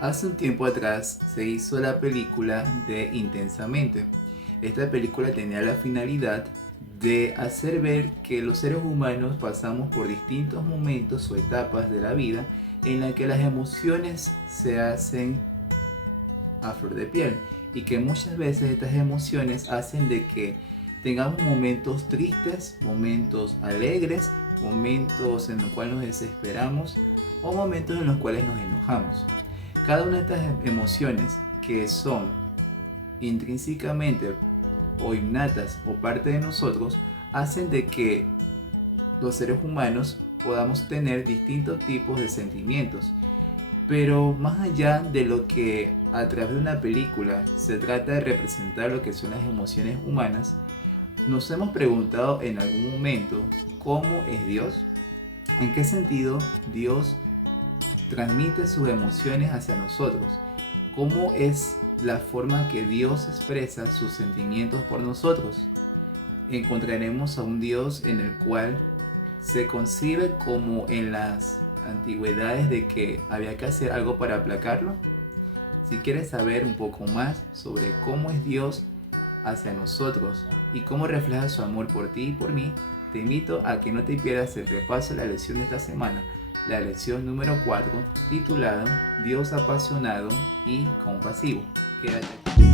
Hace un tiempo atrás se hizo la película de Intensamente. Esta película tenía la finalidad de hacer ver que los seres humanos pasamos por distintos momentos o etapas de la vida en la que las emociones se hacen a flor de piel y que muchas veces estas emociones hacen de que tengamos momentos tristes, momentos alegres, momentos en los cuales nos desesperamos o momentos en los cuales nos enojamos. Cada una de estas emociones que son intrínsecamente o innatas o parte de nosotros hacen de que los seres humanos podamos tener distintos tipos de sentimientos. Pero más allá de lo que a través de una película se trata de representar lo que son las emociones humanas, nos hemos preguntado en algún momento cómo es Dios, en qué sentido Dios transmite sus emociones hacia nosotros, cómo es la forma que Dios expresa sus sentimientos por nosotros. Encontraremos a un Dios en el cual se concibe como en las antigüedades de que había que hacer algo para aplacarlo. Si quieres saber un poco más sobre cómo es Dios hacia nosotros y cómo refleja su amor por ti y por mí, te invito a que no te pierdas el repaso de la lección de esta semana, la lección número 4, titulada Dios apasionado y compasivo. Quédate aquí.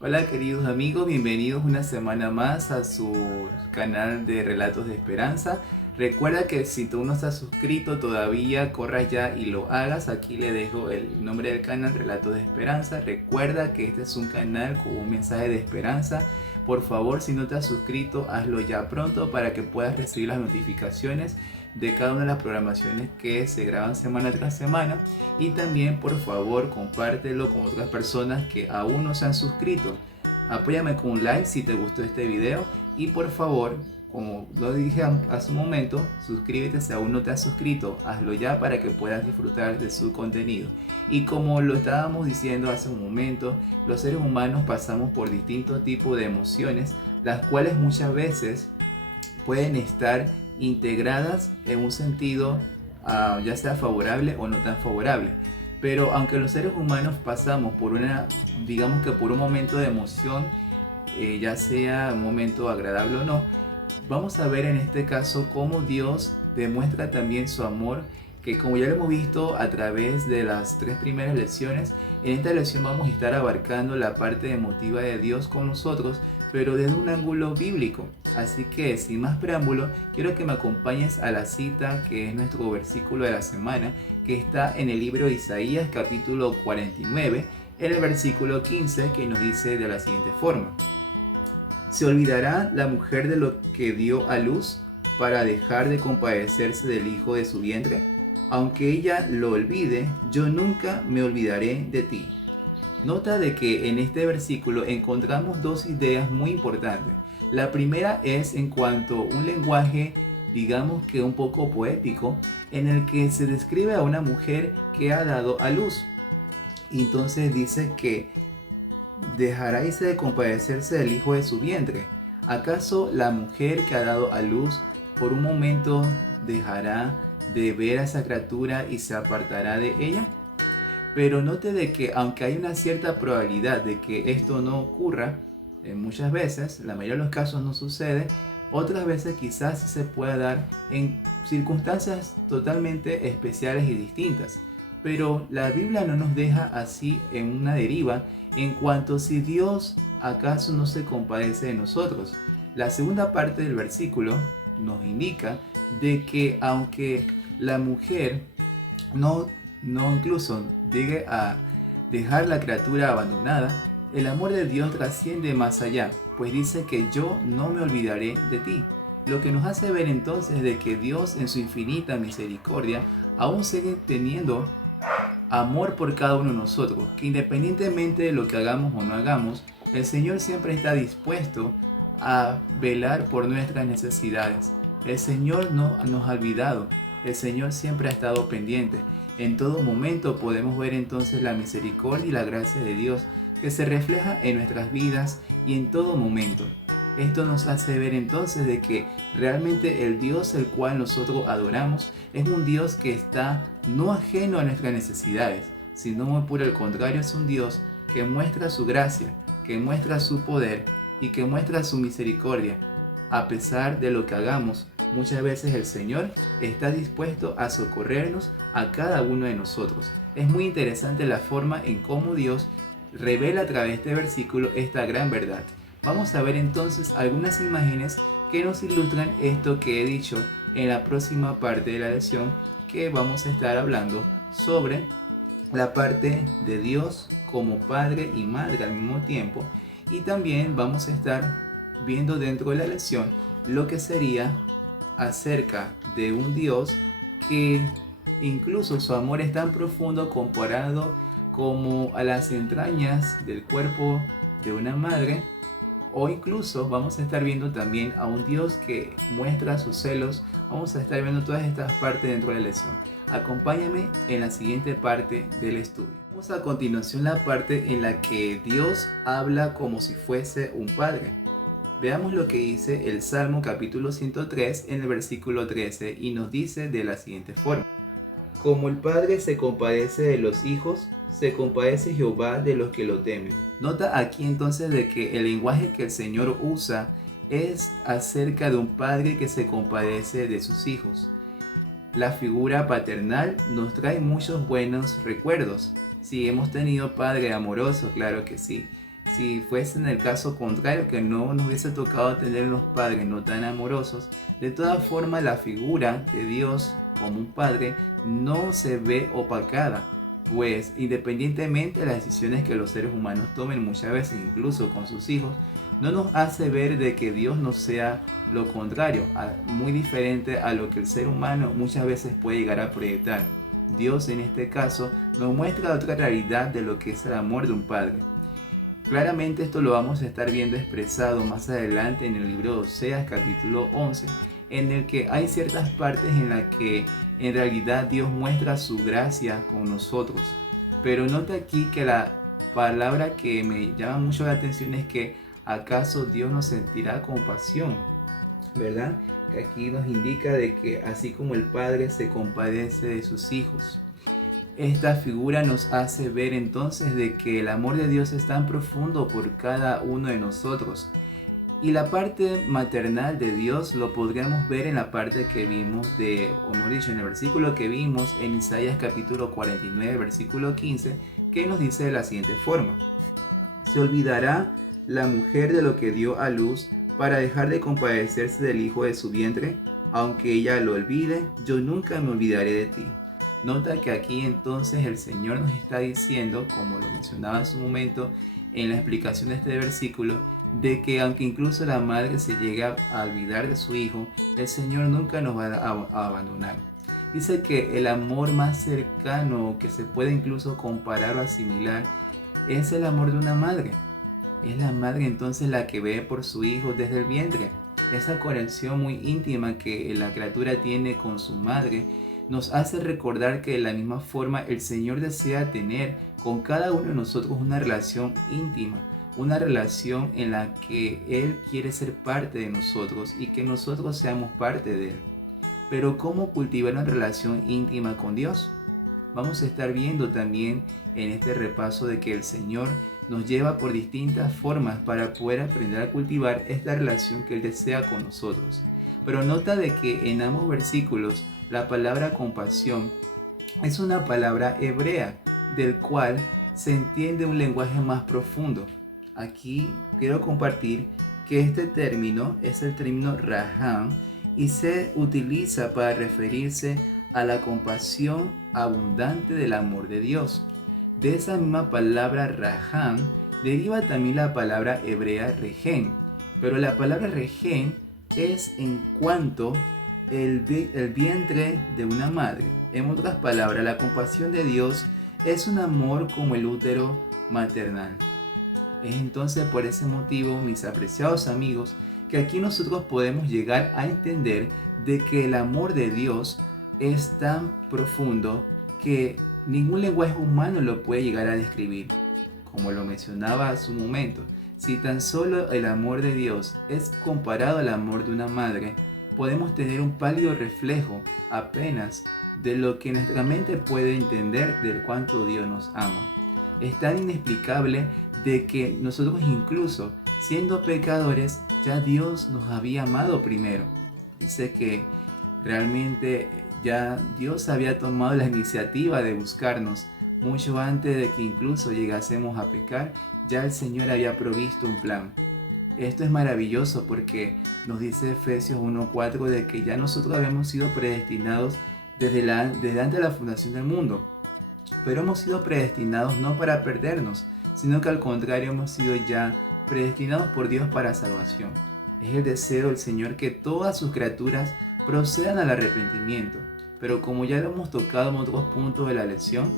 Hola queridos amigos, bienvenidos una semana más a su canal de Relatos de Esperanza. Recuerda que si tú no estás suscrito todavía, corra ya y lo hagas. Aquí le dejo el nombre del canal, Relatos de Esperanza. Recuerda que este es un canal con un mensaje de esperanza. Por favor, si no te has suscrito, hazlo ya pronto para que puedas recibir las notificaciones de cada una de las programaciones que se graban semana tras semana. Y también, por favor, compártelo con otras personas que aún no se han suscrito. Apóyame con un like si te gustó este video y por favor, como lo dije hace un momento, suscríbete si aún no te has suscrito, hazlo ya para que puedas disfrutar de su contenido. Y como lo estábamos diciendo hace un momento, los seres humanos pasamos por distintos tipos de emociones, las cuales muchas veces pueden estar integradas en un sentido ya sea favorable o no tan favorable. Pero aunque los seres humanos pasamos por digamos que por un momento de emoción, ya sea un momento agradable o no, vamos a ver en este caso cómo Dios demuestra también su amor, que como ya lo hemos visto a través de las 3 primeras lecciones, en esta lección vamos a estar abarcando la parte emotiva de Dios con nosotros, pero desde un ángulo bíblico. Así que sin más preámbulo, quiero que me acompañes a la cita que es nuestro versículo de la semana, que está en el libro de Isaías capítulo 49, en el versículo 15, que nos dice de la siguiente forma: ¿Se olvidará la mujer de lo que dio a luz para dejar de compadecerse del hijo de su vientre? Aunque ella lo olvide, yo nunca me olvidaré de ti. Nota de que en este versículo encontramos dos ideas muy importantes. La primera es en cuanto a un lenguaje, digamos que un poco poético, en el que se describe a una mujer que ha dado a luz. Y entonces dice que dejará de compadecerse del hijo de su vientre. ¿Acaso la mujer que ha dado a luz por un momento dejará de ver a esa criatura y se apartará de ella? Pero note de que aunque hay una cierta probabilidad de que esto no ocurra, muchas veces, la mayoría de los casos no sucede, otras veces quizás sí se pueda dar en circunstancias totalmente especiales y distintas. Pero la Biblia no nos deja así en una deriva en cuanto si Dios acaso no se compadece de nosotros. La segunda parte del versículo nos indica de que aunque la mujer no no incluso llegue a dejar la criatura abandonada, el amor de Dios trasciende más allá, pues dice que yo no me olvidaré de ti. Lo que nos hace ver entonces de que Dios en su infinita misericordia aún sigue teniendo amor por cada uno de nosotros, que independientemente de lo que hagamos o no hagamos, el Señor siempre está dispuesto a velar por nuestras necesidades. El Señor no nos ha olvidado, el Señor siempre ha estado pendiente. En todo momento podemos ver entonces la misericordia y la gracia de Dios que se refleja en nuestras vidas y en todo momento. Esto nos hace ver entonces de que realmente el Dios el cual nosotros adoramos es un Dios que está no ajeno a nuestras necesidades, sino muy por el contrario es un Dios que muestra su gracia, que muestra su poder y que muestra su misericordia. A pesar de lo que hagamos, muchas veces el Señor está dispuesto a socorrernos a cada uno de nosotros. Es muy interesante la forma en cómo Dios revela a través de este versículo esta gran verdad. Vamos a ver entonces algunas imágenes que nos ilustran esto que he dicho en la próxima parte de la lección, que vamos a estar hablando sobre la parte de Dios como Padre y Madre al mismo tiempo, y también vamos a estar viendo dentro de la lección lo que sería acerca de un Dios que incluso su amor es tan profundo comparado como a las entrañas del cuerpo de una madre, o incluso vamos a estar viendo también a un Dios que muestra sus celos. Vamos a estar viendo todas estas partes dentro de la lección. Acompáñame en la siguiente parte del estudio. Vamos a continuación la parte en la que Dios habla como si fuese un padre. Veamos lo que dice el Salmo capítulo 103 en el versículo 13 y nos dice de la siguiente forma: como el padre se compadece de los hijos, se compadece Jehová de los que lo temen. Nota aquí entonces de que el lenguaje que el Señor usa es acerca de un padre que se compadece de sus hijos. La figura paternal nos trae muchos buenos recuerdos. Si hemos tenido padre amoroso, claro que sí. Si fuese en el caso contrario, que no nos hubiese tocado tener unos padres no tan amorosos, de todas formas la figura de Dios como un padre no se ve opacada, pues independientemente de las decisiones que los seres humanos tomen muchas veces, incluso con sus hijos, no nos hace ver de que Dios no sea lo contrario, muy diferente a lo que el ser humano muchas veces puede llegar a proyectar. Dios en este caso nos muestra otra realidad de lo que es el amor de un padre. Claramente esto lo vamos a estar viendo expresado más adelante en el libro de Oseas capítulo 11, en el que hay ciertas partes en las que en realidad Dios muestra su gracia con nosotros. Pero nota aquí que la palabra que me llama mucho la atención es que ¿acaso Dios nos sentirá compasión? ¿Verdad? Que aquí nos indica de que así como el Padre se compadece de sus hijos. Esta figura nos hace ver entonces de que el amor de Dios es tan profundo por cada uno de nosotros. Y la parte maternal de Dios lo podríamos ver en la parte que vimos o mejor dicho, en el versículo que vimos en Isaías capítulo 49, versículo 15, que nos dice de la siguiente forma: se olvidará la mujer de lo que dio a luz para dejar de compadecerse del hijo de su vientre, aunque ella lo olvide, yo nunca me olvidaré de ti. Nota que aquí entonces el Señor nos está diciendo, como lo mencionaba en su momento en la explicación de este versículo, de que aunque incluso la madre se llegue a olvidar de su hijo, el Señor nunca nos va a abandonar. Dice que el amor más cercano que se puede incluso comparar o asimilar es el amor de una madre. Es la madre entonces la que ve por su hijo desde el vientre. Esa conexión muy íntima que la criatura tiene con su madre nos hace recordar que de la misma forma el Señor desea tener con cada uno de nosotros una relación íntima, una relación en la que Él quiere ser parte de nosotros y que nosotros seamos parte de Él. Pero ¿cómo cultivar una relación íntima con Dios? Vamos a estar viendo también en este repaso de que el Señor nos lleva por distintas formas para poder aprender a cultivar esta relación que Él desea con nosotros. Pero nota de que en ambos versículos la palabra compasión es una palabra hebrea, del cual se entiende un lenguaje más profundo. Aquí quiero compartir que este término es el término raham y se utiliza para referirse a la compasión abundante del amor de Dios. De esa misma palabra Raham deriva también la palabra hebrea regen, pero la palabra regen es en cuanto el vientre de una madre. En otras palabras, la compasión de Dios es un amor como el útero maternal. Es entonces por ese motivo, mis apreciados amigos, que aquí nosotros podemos llegar a entender de que el amor de Dios es tan profundo que ningún lenguaje humano lo puede llegar a describir. Como lo mencionaba hace un momento, si tan solo el amor de Dios es comparado al amor de una madre, podemos tener un pálido reflejo apenas de lo que nuestra mente puede entender del cuánto Dios nos ama. Es tan inexplicable de que nosotros, incluso siendo pecadores, ya Dios nos había amado primero. Dice que realmente ya Dios había tomado la iniciativa de buscarnos mucho antes de que incluso llegásemos a pecar. Ya el Señor había provisto un plan. Esto es maravilloso porque nos dice Efesios 1:4 de que ya nosotros habíamos sido predestinados desde antes de la fundación del mundo. Pero hemos sido predestinados no para perdernos, sino que al contrario hemos sido ya predestinados por Dios para salvación. Es el deseo del Señor que todas sus criaturas procedan al arrepentimiento. Pero como ya lo hemos tocado en otros puntos de la lección,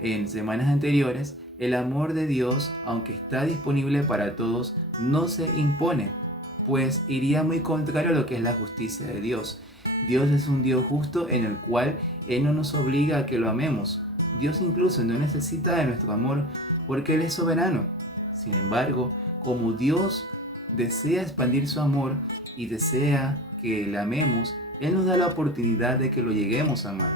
en semanas anteriores, el amor de Dios, aunque está disponible para todos, no se impone, pues iría muy contrario a lo que es la justicia de Dios. Dios es un Dios justo en el cual Él no nos obliga a que lo amemos. Dios incluso no necesita de nuestro amor porque Él es soberano. Sin embargo, como Dios desea expandir su amor y desea que le amemos, Él nos da la oportunidad de que lo lleguemos a amar.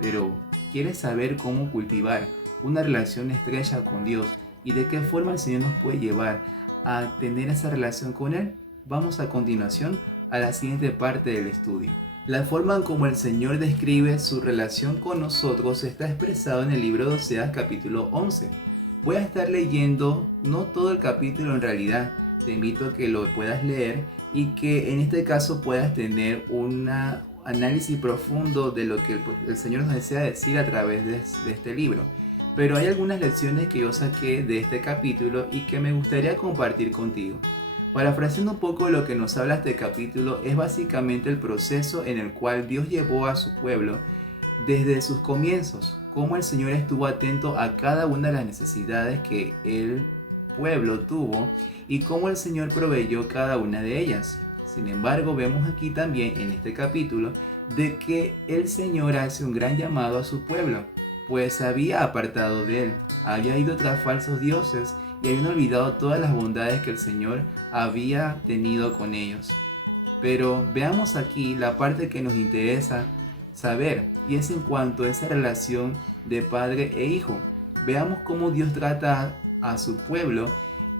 Pero, ¿quieres saber cómo cultivar una relación estrecha con Dios y de qué forma el Señor nos puede llevar a tener esa relación con Él? Vamos a continuación a la siguiente parte del estudio. La forma en como el Señor describe su relación con nosotros está expresado en el libro de Oseas capítulo 11. Voy a estar leyendo no todo el capítulo en realidad, te invito a que lo puedas leer y que en este caso puedas tener un análisis profundo de lo que el Señor nos desea decir a través de este libro. Pero hay algunas lecciones que yo saqué de este capítulo y que me gustaría compartir contigo. Parafraseando un poco lo que nos habla este capítulo, es básicamente el proceso en el cual Dios llevó a su pueblo desde sus comienzos, cómo el Señor estuvo atento a cada una de las necesidades que el pueblo tuvo y cómo el Señor proveyó cada una de ellas. Sin embargo, vemos aquí también en este capítulo de que el Señor hace un gran llamado a su pueblo, pues había apartado de Él, había ido tras falsos dioses y habían olvidado todas las bondades que el Señor había tenido con ellos. Pero veamos aquí la parte que nos interesa saber, y es en cuanto a esa relación de padre e hijo. Veamos cómo Dios trata a su pueblo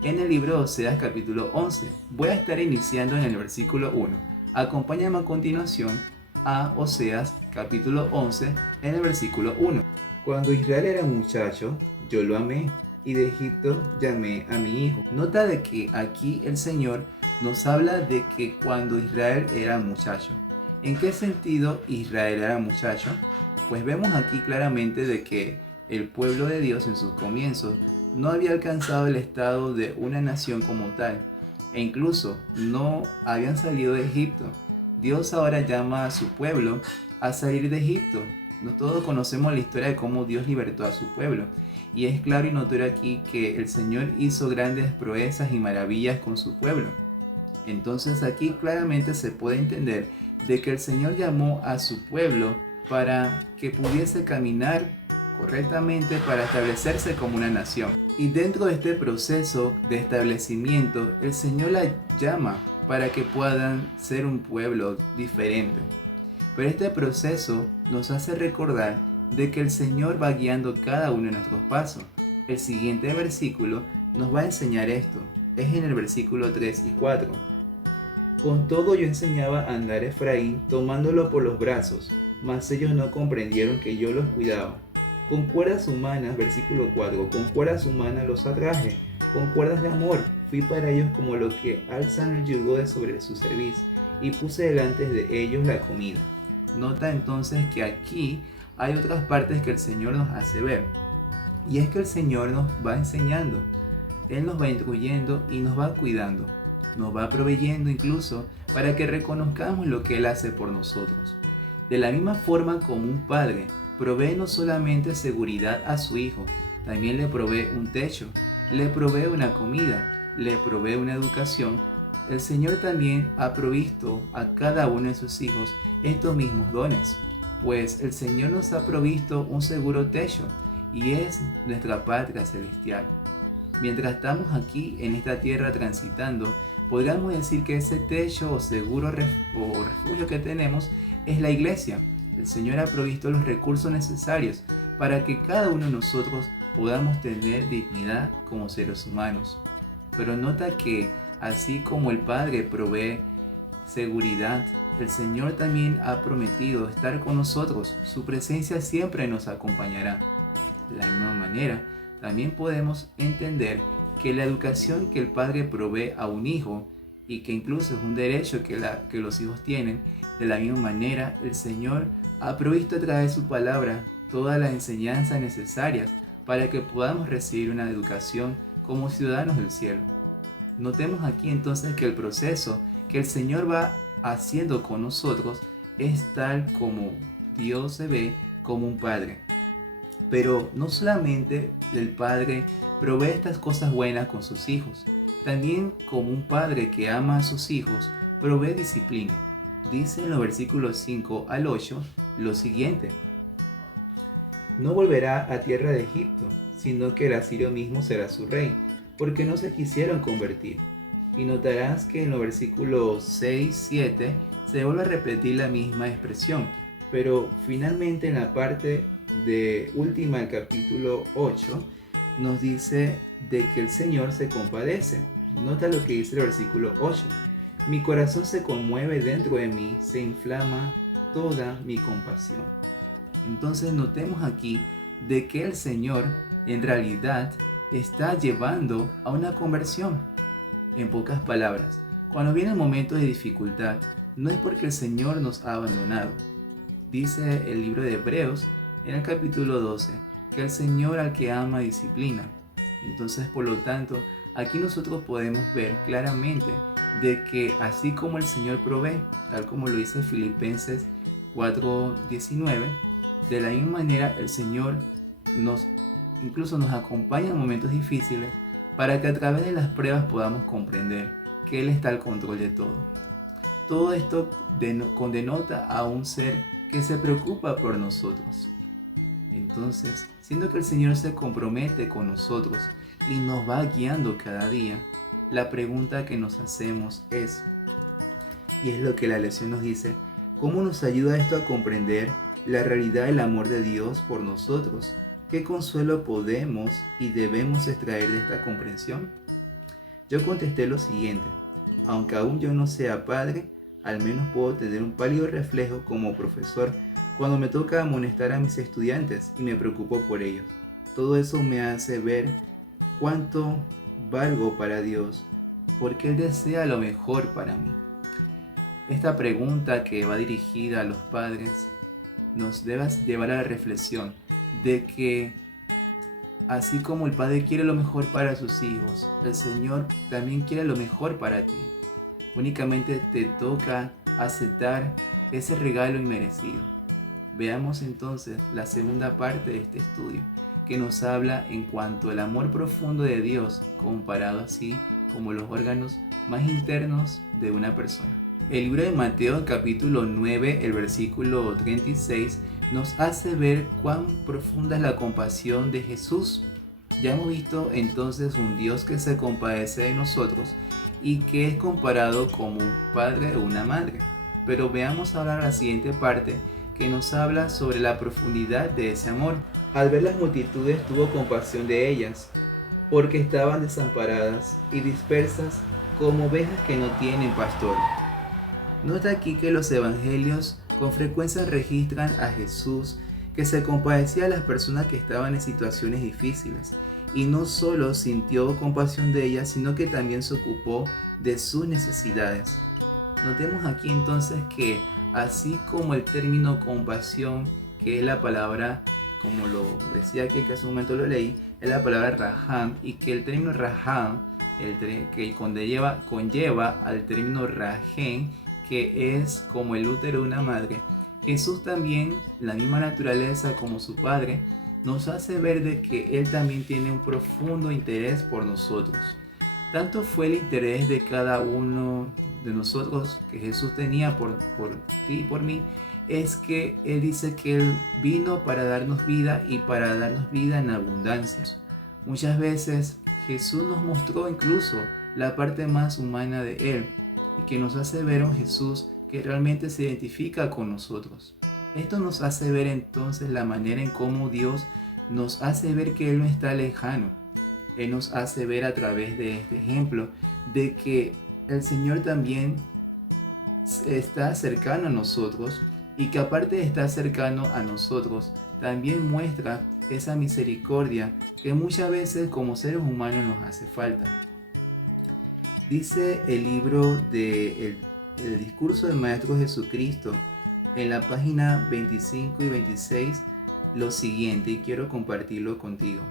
en el libro de Oseas capítulo 11. Voy a estar iniciando en el versículo 1. Acompáñame a continuación a Oseas capítulo 11 en el versículo 1. Cuando Israel era muchacho, yo lo amé, y de Egipto llamé a mi hijo. Nota de que aquí el Señor nos habla de que cuando Israel era muchacho. ¿En qué sentido Israel era muchacho? Pues vemos aquí claramente de que el pueblo de Dios en sus comienzos no había alcanzado el estado de una nación como tal, e incluso no habían salido de Egipto. Dios ahora llama a su pueblo a salir de Egipto. No todos conocemos la historia de cómo Dios libertó a su pueblo. Y es claro y notorio aquí que el Señor hizo grandes proezas y maravillas con su pueblo. Entonces aquí claramente se puede entender de que el Señor llamó a su pueblo para que pudiese caminar correctamente para establecerse como una nación. Y dentro de este proceso de establecimiento, el Señor la llama para que puedan ser un pueblo diferente. Pero este proceso nos hace recordar de que el Señor va guiando cada uno de nuestros pasos. El siguiente versículo nos va a enseñar esto. Es en el versículo 3 y 4. Con todo yo enseñaba a andar a Efraín tomándolo por los brazos, mas ellos no comprendieron que yo los cuidaba. Con cuerdas humanas, versículo 4, con cuerdas humanas los atraje, con cuerdas de amor fui para ellos como los que alzan el yugo de sobre su cerviz, y puse delante de ellos la comida. Nota entonces que aquí hay otras partes que el Señor nos hace ver. Y es que el Señor nos va enseñando, Él nos va instruyendo y nos va cuidando, nos va proveyendo incluso para que reconozcamos lo que Él hace por nosotros. De la misma forma como un padre provee no solamente seguridad a su hijo, también le provee un techo, le provee una comida, le provee una educación. El Señor también ha provisto a cada uno de sus hijos estos mismos dones, pues el Señor nos ha provisto un seguro techo y es nuestra patria celestial. Mientras estamos aquí en esta tierra transitando, podríamos decir que ese techo o seguro o refugio que tenemos es la iglesia. El Señor ha provisto los recursos necesarios para que cada uno de nosotros podamos tener dignidad como seres humanos. Pero nota que así como el Padre provee seguridad, el Señor también ha prometido estar con nosotros. Su presencia siempre nos acompañará. De la misma manera, también podemos entender que la educación que el Padre provee a un hijo, y que incluso es un derecho que los hijos tienen, de la misma manera el Señor ha provisto a través de su palabra todas las enseñanzas necesarias para que podamos recibir una educación como ciudadanos del cielo. Notemos aquí entonces que el proceso que el Señor va haciendo con nosotros es tal como Dios se ve como un padre. Pero no solamente el padre provee estas cosas buenas con sus hijos, también como un padre que ama a sus hijos, provee disciplina. Dice en los versículos 5 al 8 lo siguiente: no volverá a tierra de Egipto, sino que el asirio mismo será su rey, porque no se quisieron convertir. Y notarás que en los versículos 6-7 se vuelve a repetir la misma expresión, pero finalmente en la parte de última del capítulo 8 nos dice de que el Señor se compadece. Nota lo que dice el versículo 8: mi corazón se conmueve dentro de mí, se inflama toda mi compasión. Entonces notemos aquí de que el Señor en realidad está llevando a una conversión. En pocas palabras, cuando vienen momentos de dificultad, no es porque el Señor nos ha abandonado. Dice el libro de Hebreos en el capítulo 12 que el Señor al que ama disciplina. Entonces, por lo tanto, aquí nosotros podemos ver claramente de que así como el Señor provee, tal como lo dice Filipenses 4:19, de la misma manera el Señor incluso nos acompaña en momentos difíciles para que a través de las pruebas podamos comprender que Él está al control de todo. Todo esto denota a un ser que se preocupa por nosotros. Entonces, siendo que el Señor se compromete con nosotros y nos va guiando cada día, la pregunta que nos hacemos es, y es lo que la lección nos dice, ¿cómo nos ayuda esto a comprender la realidad del amor de Dios por nosotros? ¿Qué consuelo podemos y debemos extraer de esta comprensión? Yo contesté lo siguiente: aunque aún yo no sea padre, al menos puedo tener un pálido reflejo como profesor cuando me toca amonestar a mis estudiantes y me preocupo por ellos. Todo eso me hace ver cuánto valgo para Dios, porque Él desea lo mejor para mí. Esta pregunta que va dirigida a los padres nos debe llevar a la reflexión de que así como el Padre quiere lo mejor para sus hijos, el Señor también quiere lo mejor para ti. Únicamente te toca aceptar ese regalo inmerecido. Veamos entonces la segunda parte de este estudio, que nos habla en cuanto al amor profundo de Dios comparado así como los órganos más internos de una persona. El libro de Mateo, capítulo 9, el versículo 36, nos hace ver cuán profunda es la compasión de Jesús. Ya hemos visto entonces un Dios que se compadece de nosotros y que es comparado como un padre o una madre. Pero veamos ahora la siguiente parte que nos habla sobre la profundidad de ese amor. Al ver las multitudes tuvo compasión de ellas, porque estaban desamparadas y dispersas como ovejas que no tienen pastor. Nota aquí que los evangelios con frecuencia registran a Jesús que se compadecía a las personas que estaban en situaciones difíciles y no solo sintió compasión de ellas, sino que también se ocupó de sus necesidades. Notemos aquí entonces que así como el término compasión que es la palabra, como lo decía aquí, que hace un momento lo leí, es la palabra Raham, y que el término Raham, que conlleva al término Rahem, que es como el útero de una madre. Jesús también, la misma naturaleza como su Padre, nos hace ver de que Él también tiene un profundo interés por nosotros. Tanto fue el interés de cada uno de nosotros que Jesús tenía por ti y por mí, es que Él dice que Él vino para darnos vida y para darnos vida en abundancia. Muchas veces Jesús nos mostró incluso la parte más humana de Él y que nos hace ver a un Jesús que realmente se identifica con nosotros. Esto nos hace ver entonces la manera en cómo Dios nos hace ver que Él no está lejano. Él nos hace ver a través de este ejemplo de que el Señor también está cercano a nosotros y que aparte de estar cercano a nosotros, también muestra esa misericordia que muchas veces como seres humanos nos hace falta. Dice el libro de el discurso del Maestro Jesucristo en la página 25 y 26 lo siguiente, y quiero compartirlo contigo.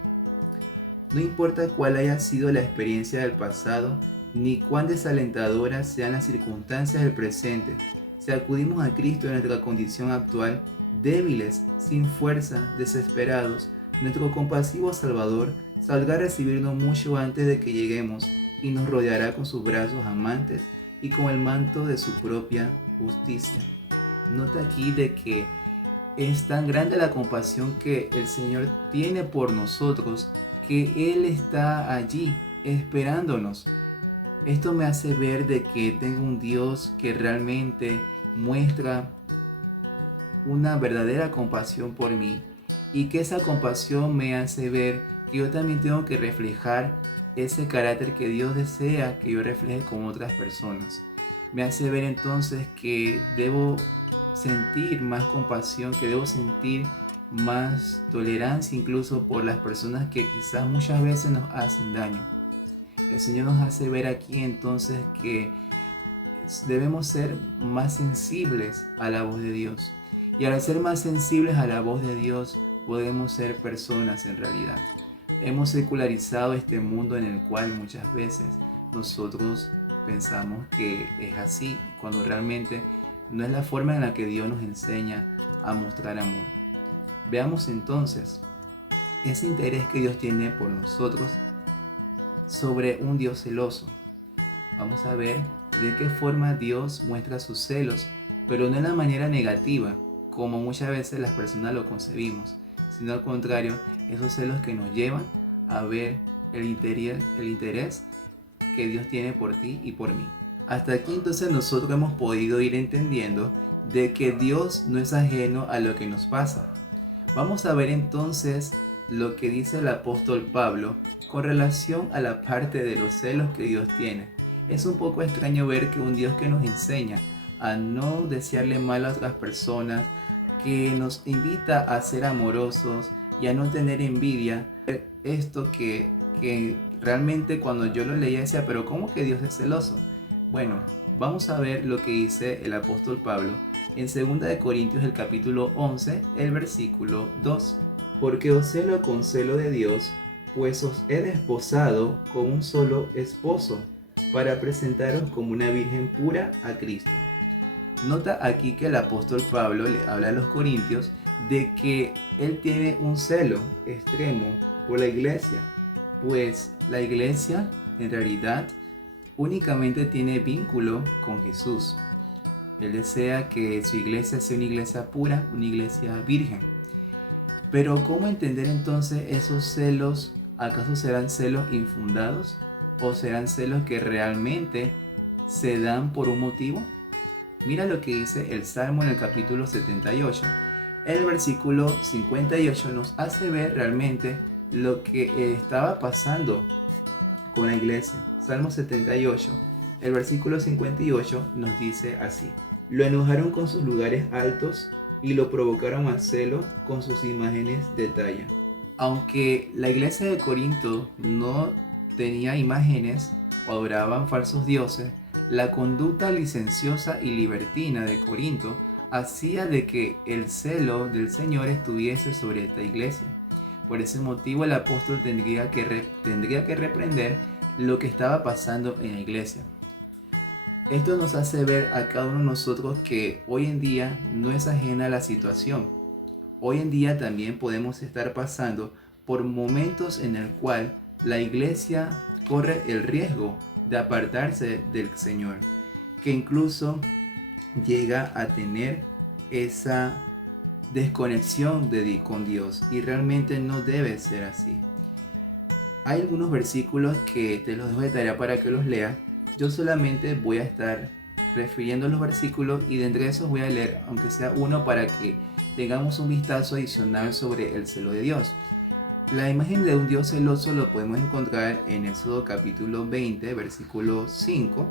No importa cuál haya sido la experiencia del pasado, ni cuán desalentadoras sean las circunstancias del presente, si acudimos a Cristo en nuestra condición actual, débiles, sin fuerza, desesperados, nuestro compasivo Salvador saldrá a recibirnos mucho antes de que lleguemos y nos rodeará con sus brazos amantes y con el manto de su propia justicia. Nota aquí de que es tan grande la compasión que el Señor tiene por nosotros, que Él está allí esperándonos. Esto me hace ver de que tengo un Dios que realmente muestra una verdadera compasión por mí, y que esa compasión me hace ver que yo también tengo que reflejar ese carácter que Dios desea que yo refleje con otras personas. Me hace ver entonces que debo sentir más compasión, que debo sentir más tolerancia incluso por las personas que quizás muchas veces nos hacen daño. El Señor nos hace ver aquí entonces que debemos ser más sensibles a la voz de Dios. Y al ser más sensibles a la voz de Dios, podemos ser personas en realidad. Hemos secularizado este mundo en el cual muchas veces nosotros pensamos que es así, cuando realmente no es la forma en la que Dios nos enseña a mostrar amor. Veamos entonces ese interés que Dios tiene por nosotros sobre un Dios celoso. Vamos a ver de qué forma Dios muestra sus celos, pero no en la manera negativa, como muchas veces las personas lo concebimos, sino al contrario, esos celos que nos llevan a ver el interés que Dios tiene por ti y por mí. Hasta aquí entonces nosotros hemos podido ir entendiendo de que Dios no es ajeno a lo que nos pasa. Vamos a ver entonces lo que dice el apóstol Pablo con relación a la parte de los celos que Dios tiene. Es un poco extraño ver que un Dios que nos enseña a no desearle mal a otras personas, que nos invita a ser amorosos y a no tener envidia, esto que realmente cuando yo lo leía decía, pero ¿cómo que Dios es celoso? Bueno, vamos a ver lo que dice el apóstol Pablo en 2 Corintios el capítulo 11, el versículo 2. Porque os celo con celo de Dios, pues os he desposado con un solo esposo, para presentaros como una virgen pura a Cristo. Nota aquí que el apóstol Pablo le habla a los corintios de que él tiene un celo extremo por la iglesia, pues la iglesia en realidad únicamente tiene vínculo con Jesús. Él desea que su iglesia sea una iglesia pura, una iglesia virgen. Pero ¿cómo entender entonces esos celos? ¿Acaso serán celos infundados? ¿O serán celos que realmente se dan por un motivo? Mira lo que dice el Salmo en el capítulo 78. El versículo 58 nos hace ver realmente lo que estaba pasando con la iglesia. Salmo 78, el versículo 58 nos dice así: lo enojaron con sus lugares altos y lo provocaron a celo con sus imágenes de talla. Aunque la iglesia de Corinto no tenía imágenes o adoraban falsos dioses, la conducta licenciosa y libertina de Corinto hacía de que el celo del Señor estuviese sobre esta iglesia. Por ese motivo el apóstol tendría que reprender lo que estaba pasando en la iglesia. Esto nos hace ver a cada uno de nosotros que hoy en día no es ajena a la situación. Hoy en día también podemos estar pasando por momentos en el cual la iglesia corre el riesgo de apartarse del Señor, que incluso llega a tener esa desconexión con Dios, y realmente no debe ser así. Hay algunos versículos que te los dejo de tarea para que los leas. Yo solamente voy a estar refiriendo los versículos y de entre esos voy a leer aunque sea uno para que tengamos un vistazo adicional sobre el celo de Dios. La imagen de un Dios celoso lo podemos encontrar en Éxodo capítulo 20, versículo 5,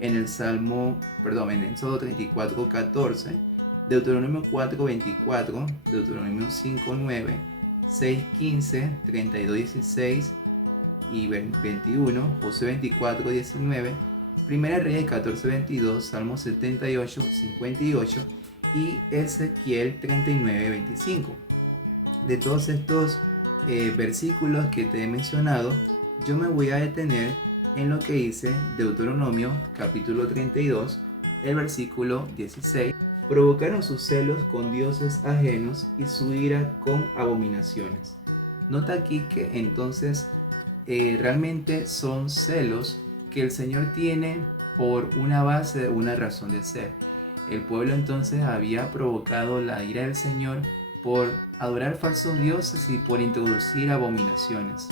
en Éxodo 34, 14, Deuteronomio 4, 24, Deuteronomio 5, 9, 6, 15, 32, 16 y 21, Josué 24, 19, Primera Reyes 14, 22, Salmo 78, 58 y Ezequiel 39, 25. De todos estos versículos que te he mencionado, yo me voy a detener en lo que dice Deuteronomio capítulo 32, el versículo 16. Provocaron sus celos con dioses ajenos y su ira con abominaciones. Nota aquí que entonces realmente son celos que el Señor tiene por una base, una razón de ser. El pueblo entonces había provocado la ira del Señor por adorar falsos dioses y por introducir abominaciones.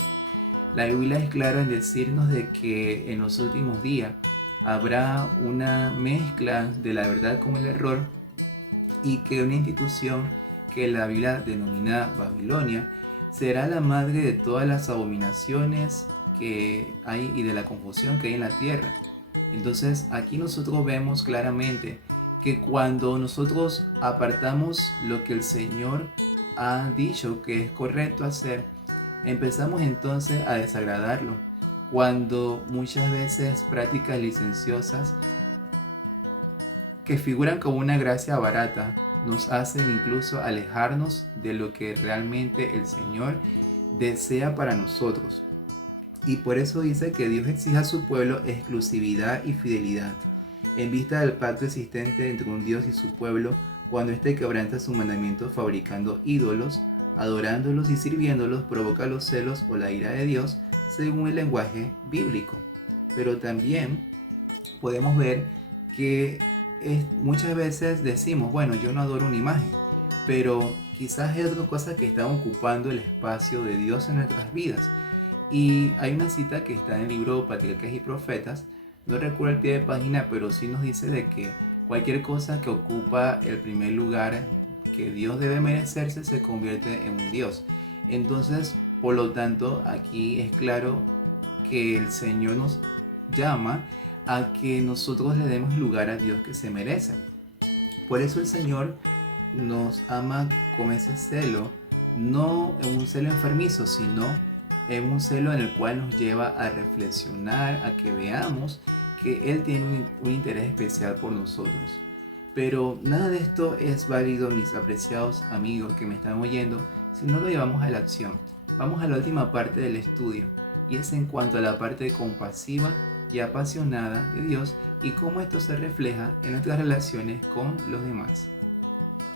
La Biblia es clara en decirnos de que en los últimos días habrá una mezcla de la verdad con el error, y que una institución que la Biblia denomina Babilonia será la madre de todas las abominaciones que hay y de la confusión que hay en la tierra. Entonces aquí nosotros vemos claramente que cuando nosotros apartamos lo que el Señor ha dicho que es correcto hacer, empezamos entonces a desagradarlo. Cuando muchas veces prácticas licenciosas que figuran como una gracia barata nos hacen incluso alejarnos de lo que realmente el Señor desea para nosotros. Y por eso dice que Dios exige a su pueblo exclusividad y fidelidad, en vista del pacto existente entre un Dios y su pueblo, cuando éste quebranta su mandamiento fabricando ídolos, adorándolos y sirviéndolos, provoca los celos o la ira de Dios, según el lenguaje bíblico. Pero también podemos ver que muchas veces decimos, bueno, yo no adoro una imagen, pero quizás hay otras cosas que están ocupando el espacio de Dios en nuestras vidas. Y hay una cita que está en el libro Patriarcas y Profetas, no recuerdo el pie de página, pero sí nos dice de que cualquier cosa que ocupa el primer lugar que Dios debe merecerse se convierte en un Dios. Entonces, por lo tanto, aquí es claro que el Señor nos llama a que nosotros le demos lugar a Dios que se merece. Por eso el Señor nos ama con ese celo, no en un celo enfermizo, sino en un celo en el cual nos lleva a reflexionar, a que veamos que Él tiene un interés especial por nosotros. Pero nada de esto es válido, mis apreciados amigos que me están oyendo, si no lo llevamos a la acción. Vamos a la última parte del estudio, y es en cuanto a la parte compasiva y apasionada de Dios y cómo esto se refleja en nuestras relaciones con los demás.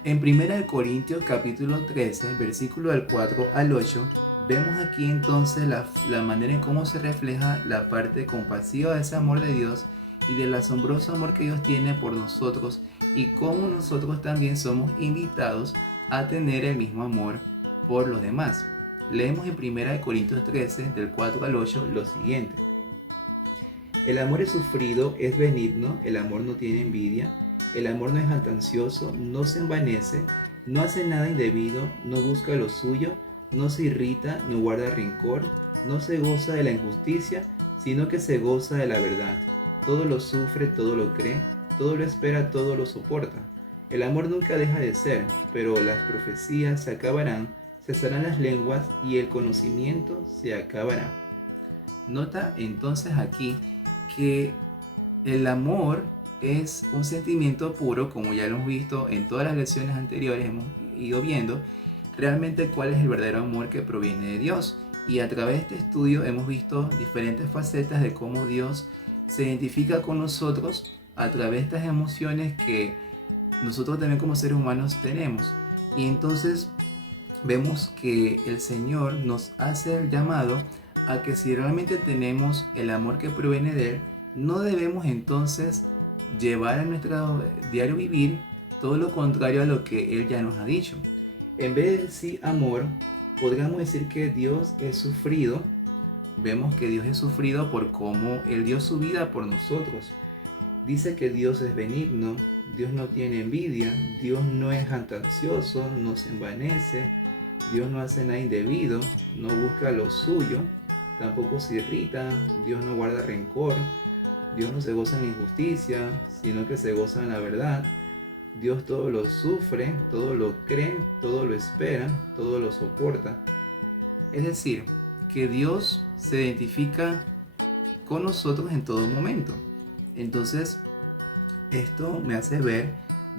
En 1 Corintios capítulo 13, versículo del 4 al 8, vemos aquí entonces la manera en cómo se refleja la parte compasiva de ese amor de Dios y del asombroso amor que Dios tiene por nosotros, y cómo nosotros también somos invitados a tener el mismo amor por los demás. Leemos en 1 Corintios 13, del 4 al 8, lo siguiente. El amor es sufrido, es benigno, el amor no tiene envidia, el amor no es jactancioso, no se envanece, no hace nada indebido, no busca lo suyo, no se irrita, no guarda rencor, no se goza de la injusticia, sino que se goza de la verdad. Todo lo sufre, todo lo cree, todo lo espera, todo lo soporta. El amor nunca deja de ser, pero las profecías se acabarán, cesarán las lenguas y el conocimiento se acabará. Nota entonces aquí que el amor es un sentimiento puro, como ya lo hemos visto en todas las lecciones anteriores, hemos ido viendo realmente cuál es el verdadero amor que proviene de Dios. Y a través de este estudio hemos visto diferentes facetas de cómo Dios se identifica con nosotros a través de estas emociones que nosotros también como seres humanos tenemos. Y entonces vemos que el Señor nos hace el llamado a que si realmente tenemos el amor que proviene de Él, no debemos entonces llevar a nuestro diario vivir todo lo contrario a lo que Él ya nos ha dicho. En vez de decir amor, podríamos decir que Dios es sufrido. Vemos que Dios es sufrido por cómo Él dio su vida por nosotros. Dice que Dios es benigno, Dios no tiene envidia, Dios no es jactancioso, no se envanece, Dios no hace nada indebido, no busca lo suyo, tampoco se irrita, Dios no guarda rencor, Dios no se goza en la injusticia, sino que se goza en la verdad. Dios todo lo sufre, todo lo cree, todo lo espera, todo lo soporta. Es decir, que Dios se identifica con nosotros en todo momento. Entonces, esto me hace ver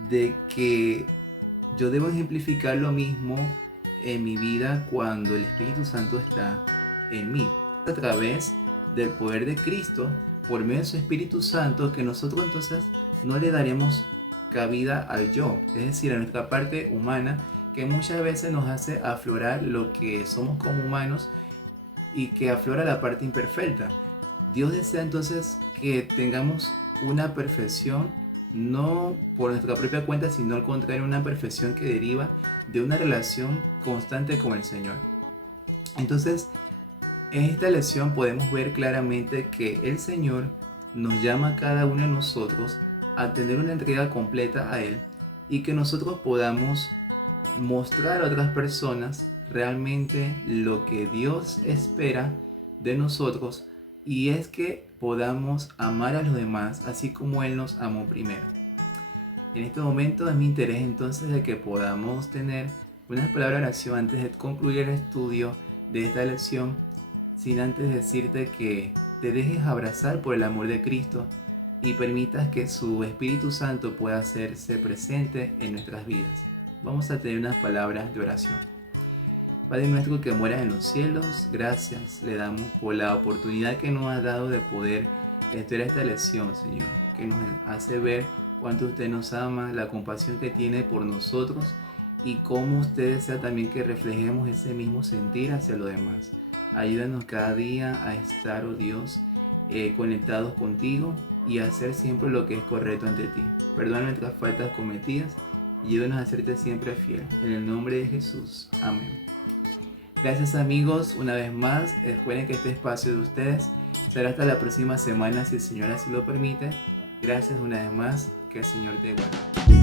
de que yo debo ejemplificar lo mismo en mi vida cuando el Espíritu Santo está en mí. A través del poder de Cristo, por medio de su Espíritu Santo, que nosotros entonces no le daremos cabida al yo, es decir, a nuestra parte humana, que muchas veces nos hace aflorar lo que somos como humanos y que aflora la parte imperfecta. Dios desea entonces que tengamos una perfección, no por nuestra propia cuenta, sino al contrario, una perfección que deriva de una relación constante con el Señor. Entonces, en esta lección podemos ver claramente que el Señor nos llama a cada uno de nosotros a tener una entrega completa a Él y que nosotros podamos mostrar a otras personas realmente lo que Dios espera de nosotros, y es que podamos amar a los demás así como Él nos amó primero. En este momento es mi interés entonces de que podamos tener unas palabras de oración antes de concluir el estudio de esta lección, sin antes decirte que te dejes abrazar por el amor de Cristo y permitas que su Espíritu Santo pueda hacerse presente en nuestras vidas. Vamos a tener unas palabras de oración. Padre nuestro que moras en los cielos, gracias le damos por la oportunidad que nos has dado de poder estudiar esta lección, Señor, que nos hace ver cuánto usted nos ama, la compasión que tiene por nosotros y cómo usted desea también que reflejemos ese mismo sentir hacia los demás. Ayúdanos cada día a estar, oh Dios, conectados contigo y a hacer siempre lo que es correcto ante ti. Perdona nuestras faltas cometidas y ayúdanos a hacerte siempre fiel. En el nombre de Jesús. Amén. Gracias amigos, una vez más. Recuerden que este espacio de ustedes será hasta la próxima semana si el Señor así lo permite. Gracias una vez más. Que el Señor te guarde.